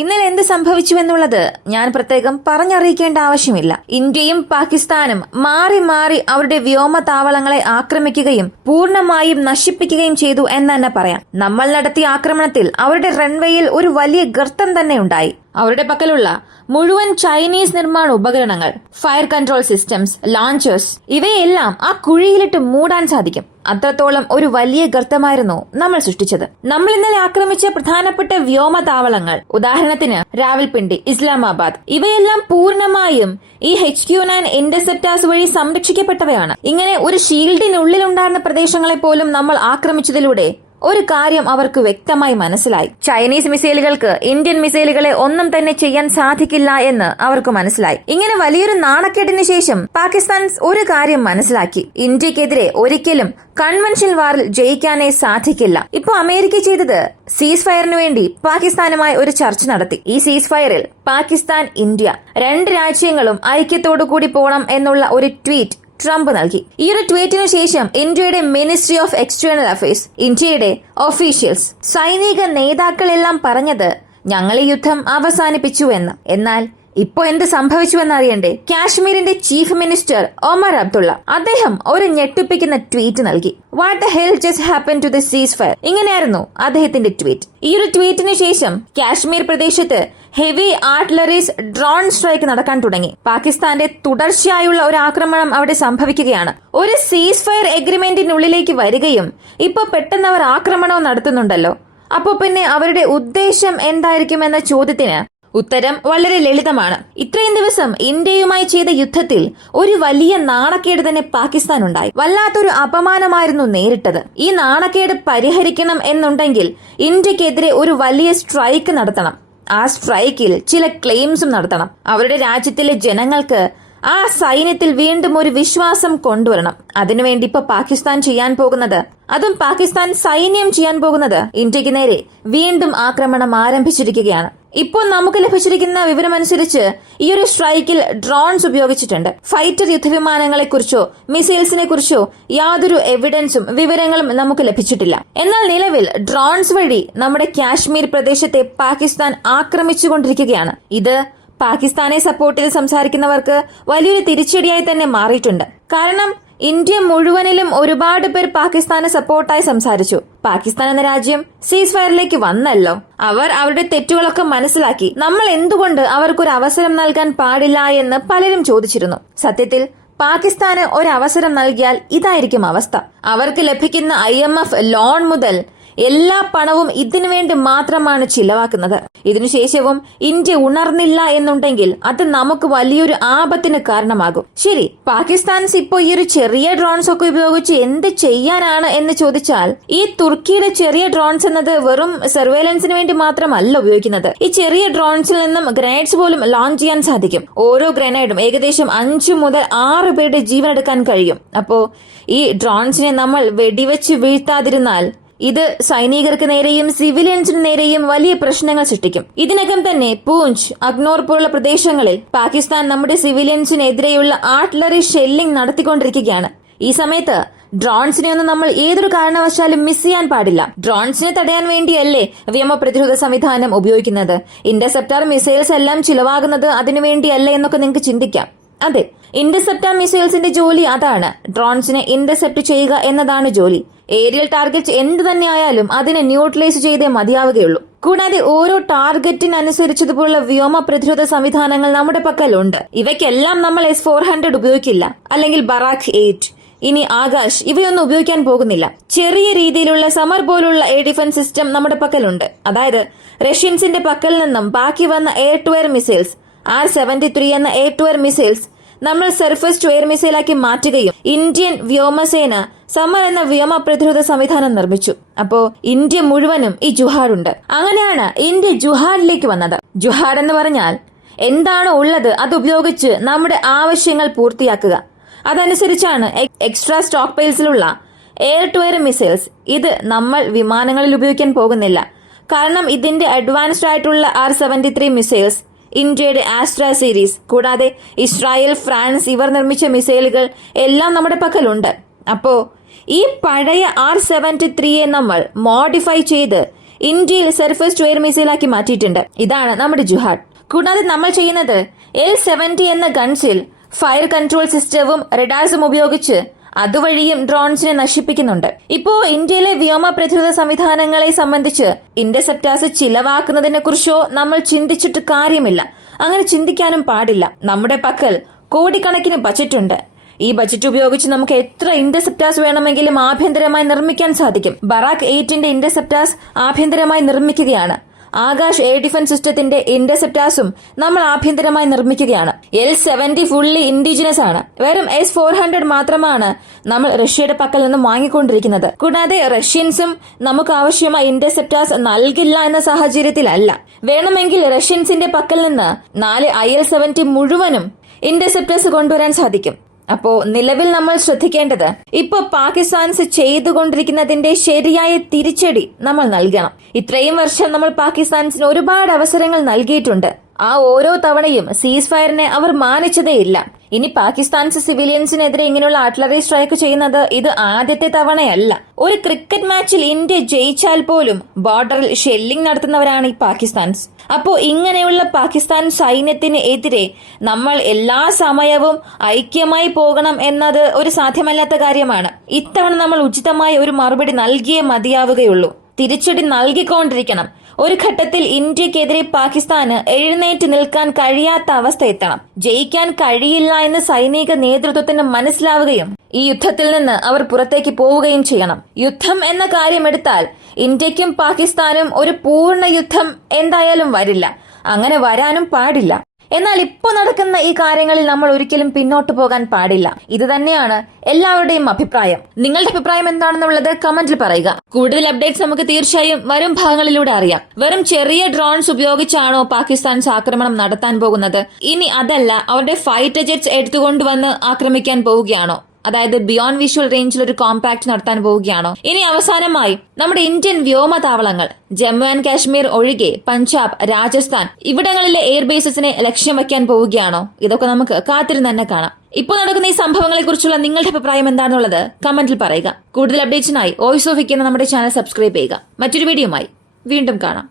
ഇന്നലെ എന്ത് സംഭവിച്ചുവെന്നുള്ളത് ഞാൻ പ്രത്യേകം പറഞ്ഞറിയിക്കേണ്ട ആവശ്യമില്ല. ഇന്ത്യയും പാകിസ്ഥാനും മാറി മാറി അവരുടെ വ്യോമതാവളങ്ങളെ ആക്രമിക്കുകയും പൂർണ്ണമായും നശിപ്പിക്കുകയും ചെയ്തു എന്ന് തന്നെ പറയാം. നമ്മൾ നടത്തിയ ആക്രമണത്തിൽ അവരുടെ റൺവേയിൽ ഒരു വലിയ ഗർത്തം തന്നെ ഉണ്ടായി. അവരുടെ പക്കലുള്ള മുഴുവൻ ചൈനീസ് നിർമ്മാണ ഉപകരണങ്ങൾ, ഫയർ കൺട്രോൾ സിസ്റ്റംസ്, ലോഞ്ചേഴ്സ് ഇവയെല്ലാം ആ കുഴിയിലിട്ട് മൂടാൻ സാധിക്കും. അത്രത്തോളം ഒരു വലിയ ഗർത്തമായിരുന്നു നമ്മൾ സൃഷ്ടിച്ചത്. നമ്മൾ ഇന്നലെ ആക്രമിച്ച പ്രധാനപ്പെട്ട വ്യോമതാവളങ്ങൾ, ഉദാഹരണത്തിന് രാവൽപിണ്ടി, ഇസ്ലാമാബാദ്, ഇവയെല്ലാം പൂർണ്ണമായും ഈ HQ-9 ഇന്റർസെപ്റ്റേഴ്സ് വഴി സംരക്ഷിക്കപ്പെട്ടവയാണ്. ഇങ്ങനെ ഒരു ഷീൽഡിനുള്ളിലുണ്ടായിരുന്ന പ്രദേശങ്ങളെ പോലും നമ്മൾ ആക്രമിച്ചതിലൂടെ ഒരു കാര്യം അവർക്ക് വ്യക്തമായി മനസ്സിലായി. ചൈനീസ് മിസൈലുകൾക്ക് ഇന്ത്യൻ മിസൈലുകളെ ഒന്നും തന്നെ ചെയ്യാൻ സാധിക്കില്ല എന്ന് അവർക്ക് മനസ്സിലായി. ഇങ്ങനെ വലിയൊരു നാണക്കേടിന് ശേഷം പാകിസ്ഥാൻ ഒരു കാര്യം മനസ്സിലാക്കി: ഇന്ത്യക്കെതിരെ ഒരിക്കലും കൺവെൻഷണൽ വാറിൽ ജയിക്കാനേ സാധിക്കില്ല. ഇപ്പൊ അമേരിക്ക ചെയ്തത് സീസ് ഫയറിന് വേണ്ടി പാകിസ്ഥാനുമായി ഒരു ചർച്ച നടത്തി. ഈ സീസ് ഫയറിൽ പാകിസ്ഥാൻ, ഇന്ത്യ രണ്ട് രാജ്യങ്ങളും ഐക്യത്തോടു കൂടി പോകണം എന്നുള്ള ഒരു ട്വീറ്റ് ട്രംപ് നൽകി. ഈ ഒരു ട്വീറ്റിനു ശേഷം ഇന്ത്യയുടെ മിനിസ്ട്രി ഓഫ് എക്സ്റ്റേണൽ അഫയേഴ്സ്, ഇന്ത്യയുടെ ഒഫീഷ്യൽസ്, സൈനിക നേതാക്കളെല്ലാം പറഞ്ഞത് ഞങ്ങൾ ഈ യുദ്ധം അവസാനിപ്പിച്ചു എന്ന്. എന്നാൽ ഇപ്പോ എന്ത് സംഭവിച്ചുവെന്നറിയണ്ടേ? കാശ്മീരിന്റെ ചീഫ് മിനിസ്റ്റർ ഒമർ അബ്ദുള്ള അദ്ദേഹം ഒരു ഞെട്ടിപ്പിക്കുന്ന ട്വീറ്റ് നൽകി. What the hell just happen to the ceasefire? ഇങ്ങനെയായിരുന്നു അദ്ദേഹത്തിന്റെ ട്വീറ്റ്. ഈ ഒരു ട്വീറ്റിന് ശേഷം കാശ്മീർ പ്രദേശത്ത് ഹെവി ആർട്ടിലറീസ് ഡ്രോൺ സ്ട്രൈക്ക് നടക്കാൻ തുടങ്ങി. പാകിസ്ഥാന്റെ തുടർച്ചയായുള്ള ഒരു ആക്രമണം അവിടെ സംഭവിക്കുകയാണ്. ഒരു സീസ് ഫയർ എഗ്രിമെന്റിനുള്ളിലേക്ക് വരികയും ഇപ്പൊ പെട്ടെന്ന് അവർ ആക്രമണവും നടത്തുന്നുണ്ടല്ലോ. അപ്പൊ പിന്നെ അവരുടെ ഉദ്ദേശം എന്തായിരിക്കുമെന്ന ചോദ്യത്തിന് ഉത്തരം വളരെ ലളിതമാണ്. ഇത്രയും ദിവസം ഇന്ത്യയുമായി ചെയ്ത യുദ്ധത്തിൽ ഒരു വലിയ നാണക്കേട് തന്നെ പാകിസ്ഥാൻ ഉണ്ടായി. വല്ലാത്തൊരു അപമാനമായിരുന്നു നേരിട്ടത്. ഈ നാണക്കേട് പരിഹരിക്കണം എന്നുണ്ടെങ്കിൽ ഇന്ത്യക്കെതിരെ ഒരു വലിയ സ്ട്രൈക്ക് നടത്തണം. ആ സ്ട്രൈക്കിൽ ചില ക്ലെയിംസും നടത്തണം. അവരുടെ രാജ്യത്തിലെ ജനങ്ങൾക്ക് ആ സൈന്യത്തിൽ വീണ്ടും ഒരു വിശ്വാസം കൊണ്ടുവരണം. അതിനുവേണ്ടി ഇപ്പൊ പാകിസ്ഥാൻ ചെയ്യാൻ പോകുന്നത്, അതും പാകിസ്ഥാൻ സൈന്യം ചെയ്യാൻ പോകുന്നത്, ഇന്ത്യക്ക് നേരെ വീണ്ടും ആക്രമണം ആരംഭിച്ചിരിക്കുകയാണ്. ഇപ്പോൾ നമുക്ക് ലഭിച്ചിരിക്കുന്ന വിവരമനുസരിച്ച് ഈ ഒരു സ്ട്രൈക്കിൽ ഡ്രോൺസ് ഉപയോഗിച്ചിട്ടുണ്ട്. ഫൈറ്റർ യുദ്ധവിമാനങ്ങളെ കുറിച്ചോ മിസൈൽസിനെ കുറിച്ചോ യാതൊരു എവിഡൻസും വിവരങ്ങളും നമുക്ക് ലഭിച്ചിട്ടില്ല. എന്നാൽ നിലവിൽ ഡ്രോൺസ് വഴി നമ്മുടെ കാശ്മീർ പ്രദേശത്തെ പാകിസ്ഥാൻ ആക്രമിച്ചുകൊണ്ടിരിക്കുകയാണ്. ഇത് പാകിസ്ഥാനെ സപ്പോർട്ടിൽ സംസാരിക്കുന്നവർക്ക് വലിയൊരു തിരിച്ചടിയായി തന്നെ മാറിയിട്ടുണ്ട്. കാരണം ഇന്ത്യ മുഴുവനിലും ഒരുപാട് പേർ പാകിസ്ഥാന് സപ്പോർട്ടായി സംസാരിച്ചു. പാകിസ്ഥാൻ എന്ന രാജ്യം സീസ് ഫയറിലേക്ക് വന്നല്ലോ. അവർ അവരുടെ തെറ്റുകളൊക്കെ മനസ്സിലാക്കി. നമ്മൾ എന്തുകൊണ്ട് അവർക്കൊരു അവസരം നൽകാൻ പാടില്ല എന്ന് പലരും ചോദിച്ചിരുന്നു. സത്യത്തിൽ പാകിസ്ഥാന് ഒരു അവസരം നൽകിയാൽ ഇതായിരിക്കും അവസ്ഥ. അവർക്ക് ലഭിക്കുന്ന IMF ലോൺ മുതൽ എല്ലാ പണവും ഇതിനു വേണ്ടി മാത്രമാണ് ചിലവാക്കുന്നത്. ഇതിനുശേഷവും ഇന്ത്യ ഉണർന്നില്ല എന്നുണ്ടെങ്കിൽ അത് നമുക്ക് വലിയൊരു ആപത്തിന് കാരണമാകും. ശരി, പാകിസ്ഥാൻസ് ഇപ്പോ ഈ ഒരു ചെറിയ ഡ്രോൺസ് ഒക്കെ ഉപയോഗിച്ച് എന്ത് ചെയ്യാനാണ് എന്ന് ചോദിച്ചാൽ, ഈ തുർക്കിയുടെ ചെറിയ ഡ്രോൺസ് എന്നത് വെറും സർവേലൻസിന് വേണ്ടി മാത്രമല്ല ഉപയോഗിക്കുന്നത്. ഈ ചെറിയ ഡ്രോൺസിൽ നിന്നും ഗ്രനേഡ്സ് പോലും ലോഞ്ച് ചെയ്യാൻ സാധിക്കും. ഓരോ ഗ്രനേഡും ഏകദേശം 5 മുതൽ 6 പേരുടെ ജീവൻ എടുക്കാൻ കഴിയും. അപ്പോ ഈ ഡ്രോൺസിനെ നമ്മൾ വെടിവെച്ച് വീഴ്ത്താതിരുന്നാൽ ഇത് സൈനികർക്ക് നേരെയും സിവിലിയൻസിന് നേരെയും വലിയ പ്രശ്നങ്ങൾ സൃഷ്ടിക്കും. ഇതിനകം തന്നെ പൂഞ്ച്, അഗ്നോർ പോലുള്ള പ്രദേശങ്ങളിൽ പാകിസ്ഥാൻ നമ്മുടെ സിവിലിയൻസിനെതിരെയുള്ള ആർട്ടിലറി ഷെല്ലിംഗ് നടത്തിക്കൊണ്ടിരിക്കുകയാണ്. ഈ സമയത്ത് ഡ്രോൺസിനെ ഒന്നും നമ്മൾ ഏതൊരു കാരണവശാലും മിസ് ചെയ്യാൻ പാടില്ല. ഡ്രോൺസിനെ തടയാൻ വേണ്ടിയല്ലേ വ്യോമ പ്രതിരോധ സംവിധാനം ഉപയോഗിക്കുന്നത്? ഇന്റർസെപ്റ്റർ മിസൈൽസ് എല്ലാം ചിലവാകുന്നത് അതിനുവേണ്ടിയല്ല എന്നൊക്കെ നിങ്ങൾക്ക് ചിന്തിക്കാം. അതെ, ഇന്റർസെപ്റ്റർ മിസൈൽസിന്റെ ജോലി അതാണ്. ഡ്രോൺസിനെ ഇന്റർസെപ്റ്റ് ചെയ്യുക എന്നതാണ് ജോലി. ഏരിയൽ ടാർഗറ്റ് എന്ത് തന്നെ ആയാലും അതിനെ ന്യൂട്രലൈസ് ചെയ്തേ മതിയാവുകയുള്ളൂ. കൂടാതെ ഓരോ ടാർഗറ്റിനനുസരിച്ചതുപോലുള്ള വ്യോമ പ്രതിരോധ സംവിധാനങ്ങൾ നമ്മുടെ പക്കലുണ്ട്. ഇവയ്ക്കെല്ലാം നമ്മൾ S-400 ഉപയോഗിക്കില്ല, അല്ലെങ്കിൽ ബറാഖ് 8, ഇനി ആകാശ്, ഇവയൊന്നും ഉപയോഗിക്കാൻ പോകുന്നില്ല. ചെറിയ രീതിയിലുള്ള സമർ പോലുള്ള എയർ ഡിഫൻസ് സിസ്റ്റം നമ്മുടെ പക്കലുണ്ട്. അതായത് റഷ്യൻസിന്റെ പക്കൽ നിന്നും ബാക്കി വന്ന air to air missiles, R-73 എന്ന എയർ ടു എയർ മിസൈൽസ് നമ്മൾ സർഫസ് ടു എയർ മിസൈലാക്കി മാറ്റുകയും ഇന്ത്യൻ വ്യോമസേന സമർ എന്ന വ്യോമ പ്രതിരോധ സംവിധാനം നിർമ്മിച്ചു. അപ്പോ ഇന്ത്യ മുഴുവനും ഈ ജുഹാഡ് ഉണ്ട്. അങ്ങനെയാണ് ഇന്ത്യ ജുഹാഡിലേക്ക് വന്നത്. ജുഹാഡ് എന്ന് പറഞ്ഞാൽ എന്താണോ ഉള്ളത് അത് ഉപയോഗിച്ച് നമ്മുടെ ആവശ്യങ്ങൾ പൂർത്തിയാക്കുക. അതനുസരിച്ചാണ് എക്സ്ട്രാ സ്റ്റോക്ക് പൈൽസിലുള്ള എയർ ടു എയർ മിസൈൽസ്. ഇത് നമ്മൾ വിമാനങ്ങളിൽ ഉപയോഗിക്കാൻ പോകുന്നില്ല. കാരണം ഇതിന്റെ അഡ്വാൻസ്ഡ് ആയിട്ടുള്ള R-73 മിസൈൽസ്, ഇന്ത്യയുടെ ആസ്ട്ര സീരീസ്, കൂടാതെ ഇസ്രായേൽ, ഫ്രാൻസ് ഇവർ നിർമ്മിച്ച മിസൈലുകൾ എല്ലാം നമ്മുടെ പക്കലുണ്ട്. അപ്പോ ഈ പഴയ R-73 നമ്മൾ മോഡിഫൈ ചെയ്ത് ഇന്ത്യയിൽ സർഫേസ് ടു എയർ മിസൈലാക്കി മാറ്റിയിട്ടുണ്ട്. ഇതാണ് നമ്മുടെ ജുഹാഡ്. കൂടാതെ നമ്മൾ ചെയ്യുന്നത് L-70 എന്ന ഗൺസിൽ ഫയർ കൺട്രോൾ സിസ്റ്റവും റഡാർസും ഉപയോഗിച്ച് അതുവഴിയും ഡ്രോൺസിനെ നശിപ്പിക്കുന്നുണ്ട്. ഇപ്പോ ഇന്ത്യയിലെ വ്യോമ പ്രതിരോധ സംവിധാനങ്ങളെ സംബന്ധിച്ച് ഇന്റർസെപ്റ്റേഴ്സ് ചിലവാക്കുന്നതിനെ കുറിച്ചോ നമ്മൾ ചിന്തിച്ചിട്ട് കാര്യമില്ല. അങ്ങനെ ചിന്തിക്കാനും പാടില്ല. നമ്മുടെ പക്കൽ കോടിക്കണക്കിന് ബജറ്റുണ്ട്. ഈ ബജറ്റ് ഉപയോഗിച്ച് നമുക്ക് എത്ര ഇന്റർസെപ്റ്റേഴ്സ് വേണമെങ്കിലും ആഭ്യന്തരമായി നിർമ്മിക്കാൻ സാധിക്കും. ബറാക്ക് 8ന്റെ ഇന്റർസെപ്റ്റേഴ്സ് ആഭ്യന്തരമായി നിർമ്മിക്കുകയാണ്. ആകാശ് എയർ ഡിഫൻസ് സിസ്റ്റത്തിന്റെ ഇന്റർസെപ്റ്റേഴ്സും നമ്മൾ ആഭ്യന്തരമായി നിർമ്മിക്കുകയാണ്. L-70 ഫുള്ളി ഇൻഡിജിനസ് ആണ്. വെറും S-400 മാത്രമാണ് നമ്മൾ റഷ്യയുടെ പക്കൽ നിന്നും വാങ്ങിക്കൊണ്ടിരിക്കുന്നത്. കൂടാതെ റഷ്യൻസും നമുക്ക് ആവശ്യമായ ഇന്റർസെപ്റ്റേഴ്സ് നൽകില്ല എന്ന സാഹചര്യത്തിലല്ല. വേണമെങ്കിൽ റഷ്യൻസിന്റെ പക്കൽ നിന്ന് 4 IL-70 മുഴുവനും ഇന്റർസെപ്റ്റേഴ്സ് കൊണ്ടുവരാൻ സാധിക്കും. അപ്പോ നിലവിൽ നമ്മൾ ശ്രദ്ധിക്കേണ്ടത് ഇപ്പൊ പാകിസ്ഥാൻസ് ചെയ്തുകൊണ്ടിരിക്കുന്നതിന്റെ ശരിയായ തിരിച്ചടി നമ്മൾ നൽകണം. ഇത്രയും വർഷം നമ്മൾ പാകിസ്ഥാൻസിന് ഒരുപാട് അവസരങ്ങൾ നൽകിയിട്ടുണ്ട്. ആ ഓരോ തവണയും സീസ് ഫയറിനെ അവർ മാനിച്ചതേയില്ല. ഇനി പാകിസ്ഥാൻസ് സിവിലിയൻസിനെതിരെ ഇങ്ങനെയുള്ള ആർട്ടിലറി സ്ട്രൈക്ക് ചെയ്യുന്നത് ഇത് ആദ്യത്തെ തവണയല്ല. ഒരു ക്രിക്കറ്റ് മാച്ചിൽ ഇന്ത്യ ജയിച്ചാൽ പോലും ബോർഡറിൽ ഷെല്ലിംഗ് നടത്തുന്നവരാണ് ഈ പാകിസ്ഥാൻസ്. അപ്പോ ഇങ്ങനെയുള്ള പാകിസ്ഥാൻ സൈന്യത്തിന് എതിരെ നമ്മൾ എല്ലാ സമയവും ഐക്യമായി പോകണം എന്നത് ഒരു സാധ്യമല്ലാത്ത കാര്യമാണ്. ഇത്തവണ നമ്മൾ ഉചിതമായ ഒരു മറുപടി നൽകിയേ മതിയാവുകയുള്ളൂ. തിരിച്ചടി നൽകിക്കൊണ്ടിരിക്കണം. ഒരു ഘട്ടത്തിൽ ഇന്ത്യക്കെതിരെ പാകിസ്ഥാന് എഴുന്നേറ്റ് നിൽക്കാൻ കഴിയാത്ത അവസ്ഥ എത്തണം. ജയിക്കാൻ കഴിയില്ല എന്ന് സൈനിക നേതൃത്വത്തിന് മനസ്സിലാവുകയും ഈ യുദ്ധത്തിൽ നിന്ന് അവർ പുറത്തേക്ക് പോവുകയും ചെയ്യണം. യുദ്ധം എന്ന കാര്യം എടുത്താൽ ഇന്ത്യക്കും പാകിസ്ഥാനും ഒരു പൂർണ്ണ യുദ്ധം എന്തായാലും വരില്ല. അങ്ങനെ വരാനും പാടില്ല. എന്നാൽ ഇപ്പോൾ നടക്കുന്ന ഈ കാര്യങ്ങളിൽ നമ്മൾ ഒരിക്കലും പിന്നോട്ട് പോകാൻ പാടില്ല. ഇത് തന്നെയാണ് എല്ലാവരുടെയും അഭിപ്രായം. നിങ്ങളുടെ അഭിപ്രായം എന്താണെന്നുള്ളത് കമന്റിൽ പറയുക. കൂടുതൽ അപ്ഡേറ്റ്സ് നമുക്ക് തീർച്ചയായും വരും ഭാഗങ്ങളിലൂടെ അറിയാം. വെറും ചെറിയ ഡ്രോൺസ് ഉപയോഗിച്ചാണോ പാകിസ്ഥാൻസ് ആക്രമണം നടത്താൻ പോകുന്നത്? ഇനി അതല്ല, അവരുടെ ഫൈറ്റർ ജെറ്റ്സ് എടുത്തുകൊണ്ടുവന്ന് ആക്രമിക്കാൻ പോവുകയാണോ? അതായത് ബിയോണ്ട് വിഷ്വൽ റേഞ്ചിൽ ഒരു കോമ്പാക്ട് നടത്താൻ പോവുകയാണോ? ഇനി അവസാനമായി നമ്മുടെ ഇന്ത്യൻ വ്യോമതാവളങ്ങൾ ജമ്മു ആൻഡ് കാശ്മീർ ഒഴികെ പഞ്ചാബ്, രാജസ്ഥാൻ ഇവിടങ്ങളിലെ എയർബേസസിനെ ലക്ഷ്യം വെക്കാൻ പോവുകയാണോ? ഇതൊക്കെ നമുക്ക് കാത്തിരുന്ന് തന്നെ കാണാം. ഇപ്പോൾ നടക്കുന്ന ഈ സംഭവങ്ങളെ കുറിച്ചുള്ള നിങ്ങളുടെ അഭിപ്രായം എന്താണെന്നുള്ളത് കമന്റിൽ പറയുക. കൂടുതൽ അപ്ഡേറ്റ്സിനായി വോയിസ് ഓഫ് ഇന്ത്യ നമ്മുടെ ചാനൽ സബ്സ്ക്രൈബ് ചെയ്യുക. മറ്റൊരു വീഡിയോയുമായി വീണ്ടും കാണാം.